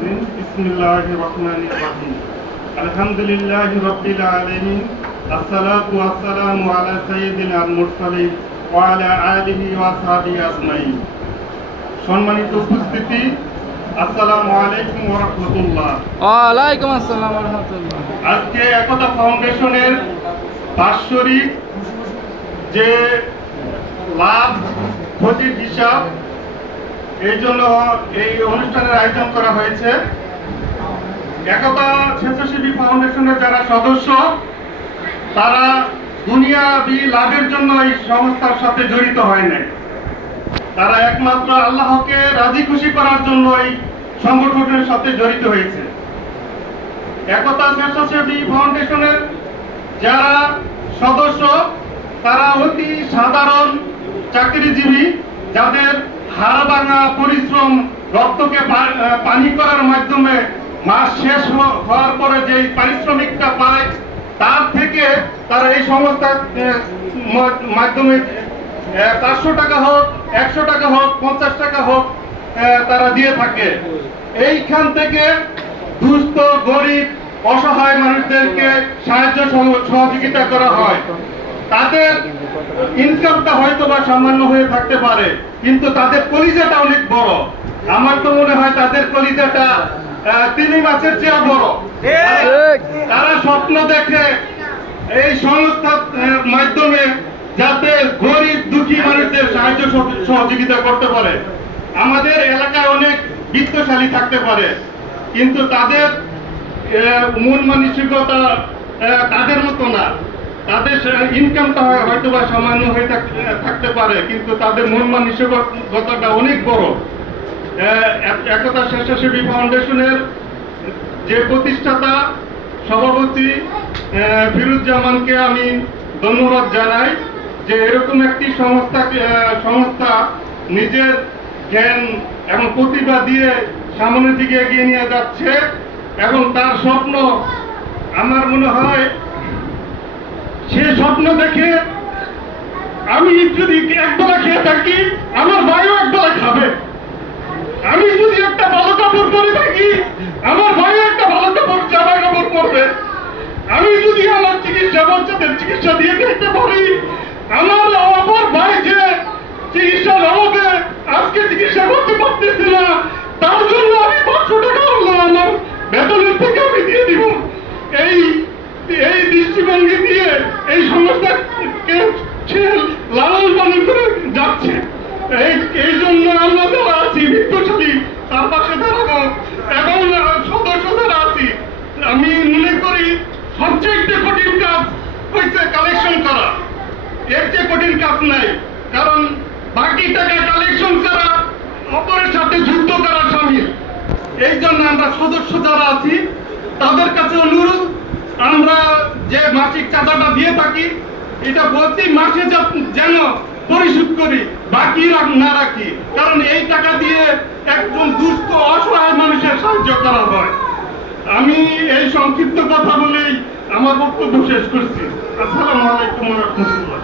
الرجيم بسم الله الرحمن الرحيم الحمد لله رب العالمين الصلاة والسلام على سيدنا المرسلين وعلى آله وصحبه أجمعين সম্মানিত উপস্থিতি আসসালামু আলাইকুম ওয়া রাহমাতুল্লাহ ওয়ালাইকুম আসসালাম রহমতুল্লাহ আজকে একতা ফাউন্ডেশনের বাৎসরিক যে লাভ ক্ষতির হিসাব এই জন্য এই অনুষ্ঠানের আয়োজন করা হয়েছে। একতা স্বেচ্ছাসেবী ফাউন্ডেশনের যারা সদস্য, তারা দুনিয়াবি লাভের জন্য এই সংস্থার সাথে জড়িত হয় নাই। তারা একমাত্র আল্লাহকে রাজি খুশি করার জন্য এই সংগঠনের সাথে জড়িত হয়েছে। একতা স্বেচ্ছাসেবী ফাউন্ডেশনের যারা সদস্য, তারা অতি সাধারণ চাকরিজীবী, যাদের হাড় ভাঙা পরিশ্রম রক্তকে পানি করার মাধ্যমে মাস শেষ হওয়ার পরে যে পারিশ্রমিকটা পায়, তার থেকে তারা এই সংস্থার মাধ্যমে চারশো টাকা হোক, একশো টাকা হোক, পঞ্চাশ টাকা হোক তারা দিয়ে থাকে। এইখান থেকে দুস্থ, গরিব, অসহায় মানুষদেরকে সাহায্য সহ- সহযোগিতা করা হয়। তাদের ইনকামটা হয়তো বা সামান্য হয়ে থাকতে পারে, কিন্তু তাদের কলিজাটা অনেক বড়। আমার তো মনে হয় তাদের কলিজাটা তিন মাসের চেয়ে বড়। তারা স্বপ্ন দেখে এই সংস্থার মাধ্যমে যাতে গরিব, দুঃখী মানুষদের সাহায্য সহযোগিতা করতে পারে। আমাদের এলাকায় অনেক বিত্তশালী থাকতে পারে, কিন্তু তাদের মন মানসিকতা তাদের মতো না। তাদের ইনকামটা হয়তো বা সামান্য হয়ে থাক- থাকতে পারে, কিন্তু তাদের মন মানসিকতাটা অনেক বড়। এক- একতা স্বেচ্ছাসেবী ফাউন্ডেশনের যে প্রতিষ্ঠাতা, সভাপতি ফিরুজ্জামানকে আমি ধন্যবাদ জানাই যে এরকম একটি সংস্থা সংস্থা নিজের জ্ঞান এবং প্রতিভা দিয়ে সামনের দিকে এগিয়ে নিয়ে যাচ্ছে এবং তার স্বপ্ন, আমার মনে হয় সে স্বপ্ন দেখে আমি যদি একবেলা খেয়ে থাকি, আমার ভাইও একবেলা খাবে। আমি যদি একটা ভালো কাপড় পরে থাকি আমার ভাই একটা ভালো কাপড় জামা কাপড় পরবে আমি যদি আমার চিকিৎসা বাচ্চাদের চিকিৎসা দিয়ে দেখতে পারি আমার অপর ভাই যে চিকিৎসার অভাবে আজকে চিকিৎসা করতে পারতেছি না তার জন্য আমি পাঁচশো টাকা আল্লাহ আমার বেতনের থেকে আমি দিয়ে দিব এই এই দৃষ্টিভঙ্গি দিয়ে লালন পালন করে যাচ্ছে। এই এই জন্য আমরা যারা আছি বিত্তশালী তার পাশে দাঁড়াবো। এবং সদস্য যারা আছি, আমি মনে করি সবচেয়ে কঠিন কাজ হয়েছে কালেকশন করা। এর চেয়ে কঠিন কাজ নাই। কারণ বাকি টাকা কালেকশন করা অপরের সাথে যুদ্ধ করা সামিল। এই জন্য আমরা সদস্য যারা আছি, তাদের কাছে অনুরোধ মাসিক চাঁদাটা দিয়ে থাকি, এটা প্রতি মাসে যেন পরিশোধ করি, বাকি না রাখি। কারণ এই টাকা দিয়ে একজন দুস্থ, অসহায় মানুষের সাহায্য করা হয়। আমি এই সংক্ষিপ্ত কথা বলেই আমার বক্তব্য শেষ করছি। আসসালামু আলাইকুম রহমতুল্লাহ।